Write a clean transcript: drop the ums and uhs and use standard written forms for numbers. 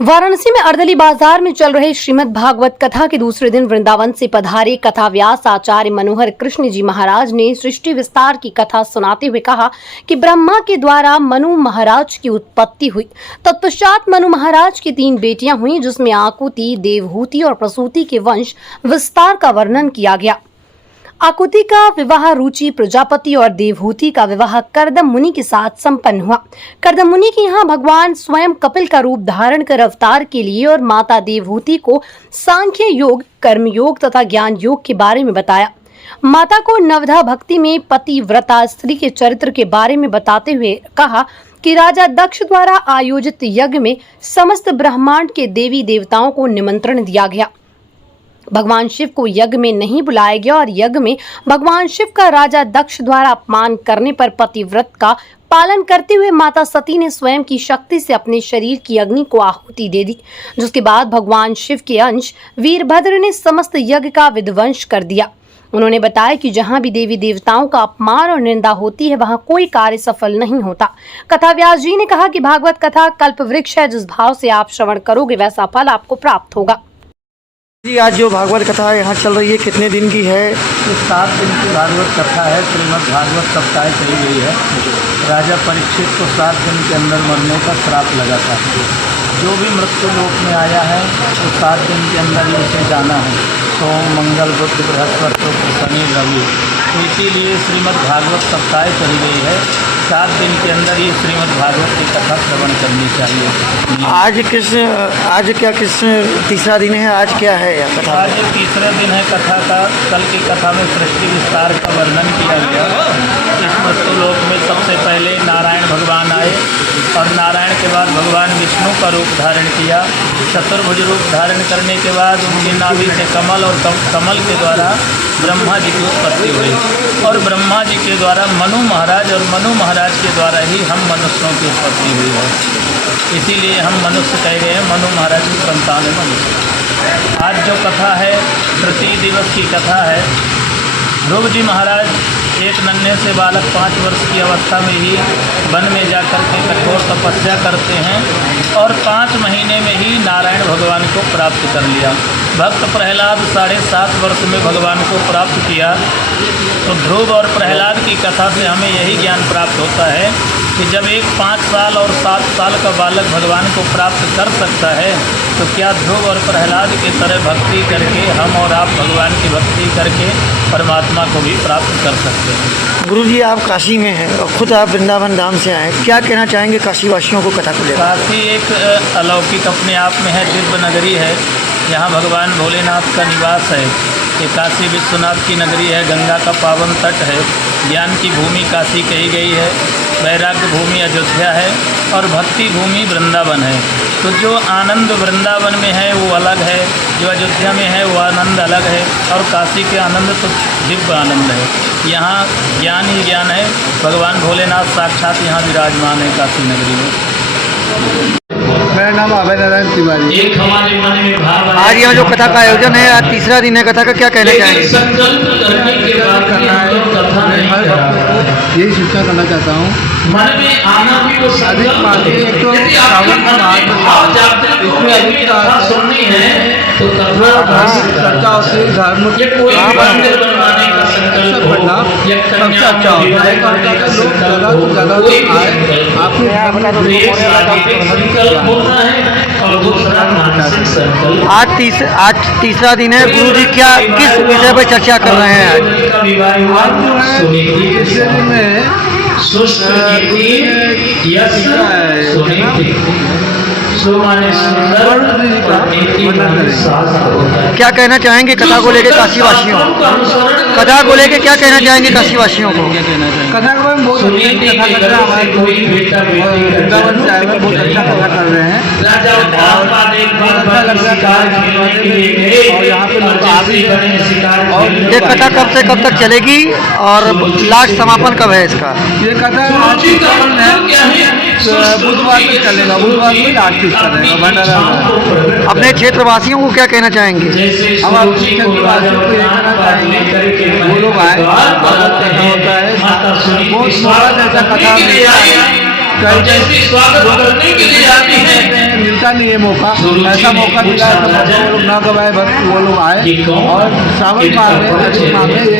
वाराणसी में अर्दली बाजार में चल रहे श्रीमद् भागवत कथा के दूसरे दिन वृंदावन से पधारे कथा व्यास आचार्य मनोहर कृष्ण जी महाराज ने सृष्टि विस्तार की कथा सुनाते हुए कहा कि ब्रह्मा के द्वारा मनु महाराज की उत्पत्ति हुई। तत्पश्चात मनु महाराज की 3 बेटियां हुई, जिसमें आकुति, देवहूति और प्रसूति के वंश विस्तार का वर्णन किया गया। आकुति का विवाह रुचि प्रजापति और देवहूति का विवाह कर्दम मुनि के साथ संपन्न हुआ। कर्दम मुनि के यहाँ भगवान स्वयं कपिल का रूप धारण कर अवतार के लिए और माता देवहूति को सांख्य योग, कर्म योग तथा ज्ञान योग के बारे में बताया। माता को नवधा भक्ति में पतिव्रता स्त्री के चरित्र के बारे में बताते हुए कहा कि राजा दक्ष द्वारा आयोजित यज्ञ में समस्त ब्रह्मांड के देवी देवताओं को निमंत्रण दिया गया। भगवान शिव को यज्ञ में नहीं बुलाया गया और यज्ञ में भगवान शिव का राजा दक्ष द्वारा अपमान करने पर पतिव्रत का पालन करते हुए माता सती ने स्वयं की शक्ति से अपने शरीर की अग्नि को आहुति दे दी, जिसके बाद भगवान शिव के अंश वीरभद्र ने समस्त यज्ञ का विध्वंस कर दिया। उन्होंने बताया कि जहां भी देवी देवताओं का अपमान और निंदा होती है वहां कोई कार्य सफल नहीं होता। कथा व्यास जी ने कहा कि भागवत कथा कल्प वृक्ष है, जिस भाव से आप श्रवण करोगे वैसा फल आपको प्राप्त होगा। जी, आज जो भागवत कथा यहाँ चल रही है कितने दिन की है? ये 7 दिन की भागवत कथा है। श्रीमद् भागवत सप्ताह चली गई है। राजा परीक्षित को 7 दिन के अंदर मरने का श्राप लगा था। जो भी मृत्यु लोक में आया है तो 7 दिन के अंदर ही उसे जाना है। सोम, मंगल, बुध, बृहस्पति, शुक्र, शनि, रवि। तो इसीलिए श्रीमद् भागवत सप्ताह चली गई है। 7 दिन के अंदर ही श्रीमद् भागवत की कथा श्रवण करनी चाहिए। आज क्या तीसरा दिन है? आज क्या है यह कथा? आज तीसरा दिन है कथा का। कल की कथा में सृष्टि विस्तार का वर्णन किया गया। इस मृत्यु लोक में सबसे पहले नारायण भगवान आए और नारायण के बाद भगवान विष्णु का रूप धारण किया। चतुर्भुज रूप धारण करने के बाद उनकी नाभि से कमल और कमल के द्वारा ब्रह्मा जी की उत्पत्ति हुई और ब्रह्मा जी के द्वारा मनु महाराज और मनु महाराज के द्वारा ही हम मनुष्यों की उत्पत्ति हुई है। इसीलिए हम मनुष्य कह गए हैं, मनु महाराज की संतान है मनुष्य। आज जो कथा है तृतीय दिवस की कथा है। ध्रुव जी महाराज एक नन्हे से बालक 5 वर्ष की अवस्था में ही वन में जाकर के कठोर तपस्या करते हैं और 5 महीने में ही नारायण भगवान को प्राप्त कर लिया। भक्त प्रहलाद 7.5 वर्ष में भगवान को प्राप्त किया। तो ध्रुव और प्रहलाद की कथा से हमें यही ज्ञान प्राप्त होता है कि जब एक 5 साल और 7 साल का बालक भगवान को प्राप्त कर सकता है तो क्या ध्रुव और प्रहलाद की तरह भक्ति करके हम और आप भगवान की भक्ति करके परमात्मा को भी प्राप्त कर सकते हैं। गुरु जी, आप काशी में हैं और खुद आप वृंदावन धाम से आए, क्या कहना चाहेंगे काशी वासियों को कथा को लेकर? काशी एक अलौकिक अपने आप में है, दिव्य नगरी है। यहाँ भगवान भोलेनाथ का निवास है। ये काशी विश्वनाथ की नगरी है, गंगा का पावन तट है, ज्ञान की भूमि काशी कही गई है, वैराग्य भूमि अयोध्या है और भक्ति भूमि वृंदावन है। तो जो आनंद वृंदावन में है वो अलग है, जो अयोध्या में है वो आनंद अलग है और काशी के आनंद तो दिव्य आनंद है। यहाँ ज्ञान ही ज्ञान है। भगवान भोलेनाथ साक्षात यहाँ विराजमान है काशी नगरी में। मेरा नाम अभय नारायण तिवारी। एक हमारे मन में भाव आया। आज यहाँ जो कथा का आयोजन है, आज तीसरा दिन है कथा का, क्या कहना चाहेंगे? संकल्प करने के बाद करना है, कथा नहीं करा। यही शिक्षा करना चाहता हूँ। मन में आना भी वो संकल्प है। यदि आपके मन में भाव जागते हैं तो यदि कथा सुननी है तो कथा सच्चा और धर्म ये कोई मंदिर बनवाने का संकल्प हो या कन्या अच्छा होता है। लोग जगह आए, आपने एक शारीरिक संकल्प होता है और दूसरा मानसिक संकल्प। आज तीसरा दिन है। गुरु जी किस विषय पर चर्चा कर रहे हैं आज? का विवाह हुआ तीसरे दिन में क्या कहना चाहेंगे कथा को लेकर काशी वासियों? कथा को लेकर क्या कहना चाहेंगे काशी वासियों को? कथा के बारे में बहुत अच्छी कथा कर रहे हैं। वृंदावन से आए हुए बहुत अच्छा कथा कर रहे हैं और यहाँ पे लोग आ भी रहे हैं। और ये कथा कब से कब तक चलेगी और लास्ट समापन कब है इसका? ये कथा आज बुधवार को चलेगा। बुधवार को लास्ट चलेगा भंडारा। अपने क्षेत्रवासियों को क्या कहना चाहेंगे? हम अपने क्षेत्रवासियों को ये कहना चाहेंगे वो लोग आए, कथा होता है, बहुत सारा जैसा कथा मिलता है और जैसे स्वागत करने के लिए आते हैं मिलता नहीं है मौका, ऐसा मौका मिला तो वो लोग ना गवाए, बस वो लोग आए और श्रावण माह में